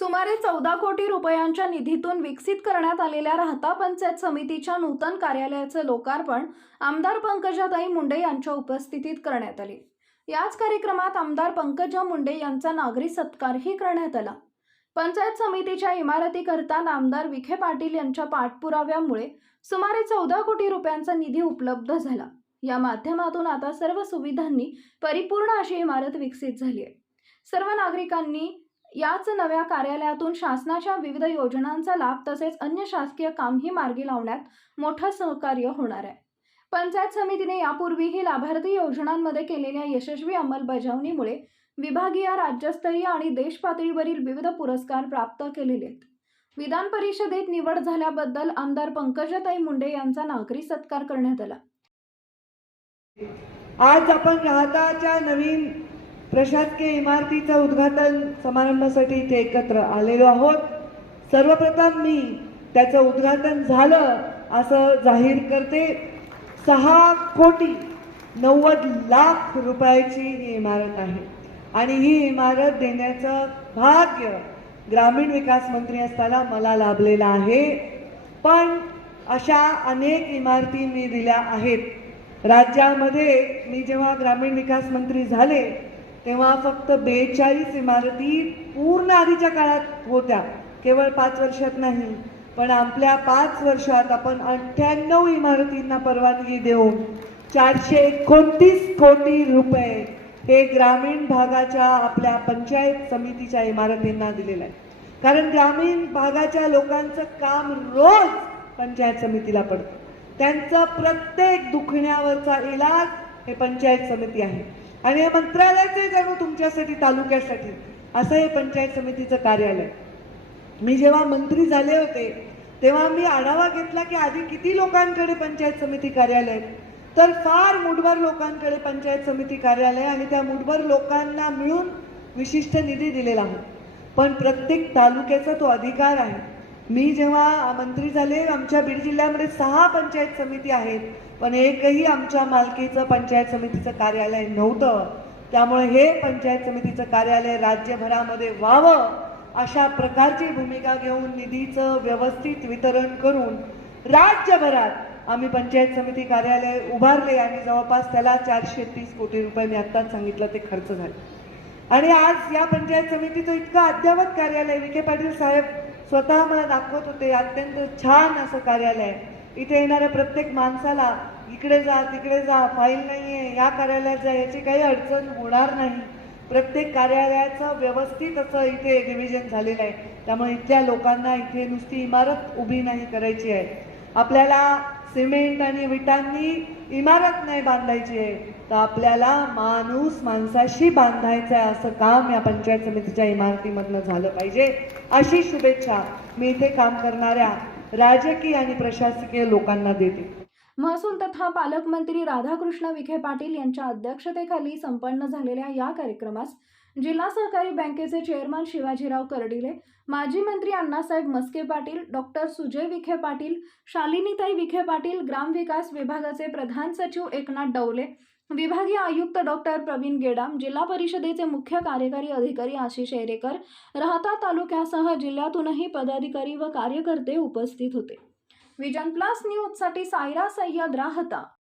सुमारे चौदा कोटी रुपयांच्या निधीतून विकसित करण्यात आलेल्या राहता पंचायत समितीच्या नूतन कार्यालयाचं लोकार्पण आमदार पंकजाताई मुंडे यांच्या उपस्थितीत करण्यात आले. याच कार्यक्रमात आमदार पंकजा मुंडे यांचा नागरी सत्कारही करण्यात आला. पंचायत समितीच्या इमारतीकरता आमदार विखे पाटील यांच्या पाठपुराव्यामुळे सुमारे चौदा कोटी रुपयांचा निधी उपलब्ध झाला. या माध्यमातून आता सर्व सुविधांनी परिपूर्ण अशी इमारत विकसित झाली आहे. सर्व नागरिकांनी याच नव्या कार्यालयातून शासनाच्या विविध योजनांचा लाभ तसेच अन्य शासकीय कामही मार्गी लावण्यात मोठं सहकार्य होणार आहे. पंचायत समितीने यापूर्वीही लाभार्थी योजनांमध्ये केलेल्या यशस्वी अंमलबजावणीमुळे विभागीय राज्यस्तरीय आणि देश पातळीवरील विविध पुरस्कार प्राप्त केलेले आहेत. विधान परिषदेत निवड झाल्याबद्दल आमदार पंकजाताई मुंडे यांचा नागरी सत्कार करण्यात आला. आज आपण राहताच्या नवीन प्रशासकीय इमारतीचं उद्घाटन समारंभासाठी इथे एकत्र आलेलो आहोत. सर्वप्रथम मी त्याचं उद्घाटन झालं असं जाहीर करते. सहा कोटी नव्वद लाख रुपयाची ही इमारत आहे. आणि ही इमारत देण्याचं भाग्य ग्रामीण विकास मंत्री असताना मला लाभलेलं आहे. पण अशा अनेक इमारती मी दिल्या आहेत. राज्यामध्ये मी जेव्हा ग्रामीण विकास मंत्री झाले तेव्हा फक्त बेचाळीस इमारती पूर्ण आधीच्या काळात होत्या. केवळ पाच वर्षात नाही पण आपल्या पाच वर्षात आपण अठ्ठ्याण्णव इमारतींना परवानगी देऊन चारशे एकोणतीस कोटी रुपये हे ग्रामीण भागाच्या आपल्या पंचायत समितीच्या इमारतींना दिलेलं आहे. कारण ग्रामीण भागाच्या लोकांचं काम रोज पंचायत समितीला पडतं. त्यांचा प्रत्येक दुखण्यावरचा इलाज हे पंचायत समिती आहे. आणि हे मंत्रालयाचे जणू तुमच्यासाठी तालुक्यासाठी असं हे पंचायत समितीचं कार्यालय. मी जेव्हा मंत्री झाले होते तेव्हा मी आढावा घेतला की आधी किती लोकांकडे पंचायत समिती कार्यालय आहेत. तर फार मुठभर लोकांकडे पंचायत समिती कार्यालय आणि त्या मुठभर लोकांना मिळून विशिष्ट निधी दिलेला आहे. पण प्रत्येक तालुक्याचा तो अधिकार आहे. मी जेव्हा मंत्री झाले आमच्या बीड जिल्ह्यामध्ये सहा पंचायत समिती आहेत. पण एकही आमच्या मालकीचं पंचायत समितीचं कार्यालय नव्हतं. त्यामुळे हे पंचायत समितीचं कार्यालय राज्यभरामध्ये व्हावं अशा प्रकारची भूमिका घेऊन निधीचं व्यवस्थित वितरण करून राज्यभरात आम्ही पंचायत समिती कार्यालय उभारले आणि जवळपास त्याला चारशे तीस कोटी रुपये मी आत्ताच सांगितलं ते खर्च झाले. आणि आज या पंचायत समितीचं इतकं अद्ययावत कार्यालय विखे पाटील साहेब स्वतः मला दाखवत होते अत्यंत छान असं कार्यालय आहे. इथे येणाऱ्या प्रत्येक माणसाला इकडे जा तिकडे जा फाईल नाही आहे या कार्यालयात जा याची काही अडचण होणार नाही. प्रत्येक कार्यालयाचं व्यवस्थित असं इथे डिव्हिजन झालेलं आहे. त्यामुळे इथल्या लोकांना इथे नुसती इमारत उभी नाही करायची आहे. आपल्याला सिमेंट आणि विटांनी इमारत नाही बांधायची आहे. तर आपल्याला माणूस माणसाशी बांधायचं आहे असं काम या पंचायत समितीच्या इमारतीमधनं झालं पाहिजे. अशी शुभेच्छा मी इथे काम करणाऱ्या राजकीय आणि प्रशासकीय लोकांना देते. महसूल तथा पालकमंत्री राधाकृष्ण विखे पाटील यांच्या अध्यक्षतेखाली संपन्न झालेल्या या कार्यक्रमास जिल्हा सहकारी बँकेचे चेअरमन शिवाजीराव कर्डिले माजी मंत्री अण्णासाहेब मस्के पाटील डॉक्टर सुजय विखे पाटील शालिनीताई विखे पाटील ग्रामविकास विभागाचे प्रधान सचिव एकनाथ डवले विभागीय आयुक्त डॉक्टर प्रवीण गेडाम जिल्हा परिषदेचे मुख्य कार्यकारी अधिकारी आशिष एरेकर राहता तालुक्यासह जिल्ह्यातूनही पदाधिकारी व कार्यकर्ते उपस्थित होते. विजन प्लस न्यूजसाठी सायरा सय्यद राहता.